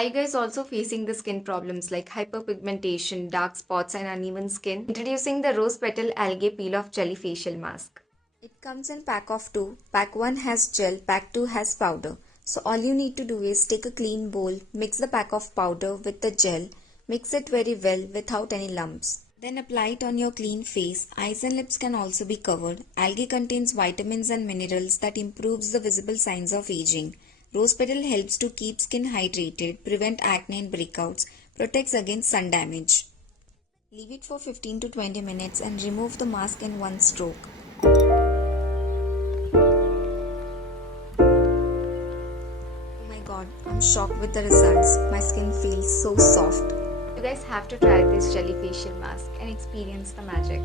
Are you guys also facing the skin problems like hyperpigmentation, dark spots, and uneven skin? Introducing the Rose Petal Algae Peel Off Jelly Facial Mask. It comes in pack of 2. Pack 1 has gel, pack 2 has powder. So all you need to do is take a clean bowl, mix the pack of powder with the gel, mix it very well without any lumps. Then apply it on your clean face. Eyes and lips can also be covered. Algae contains vitamins and minerals that improves the visible signs of aging. Rose petal helps to keep skin hydrated, prevent acne and breakouts, protects against sun damage. Leave it for 15 to 20 minutes and remove the mask in one stroke. Oh my god, I'm shocked with the results. My skin feels so soft. You guys have to try this jelly facial mask and experience the magic.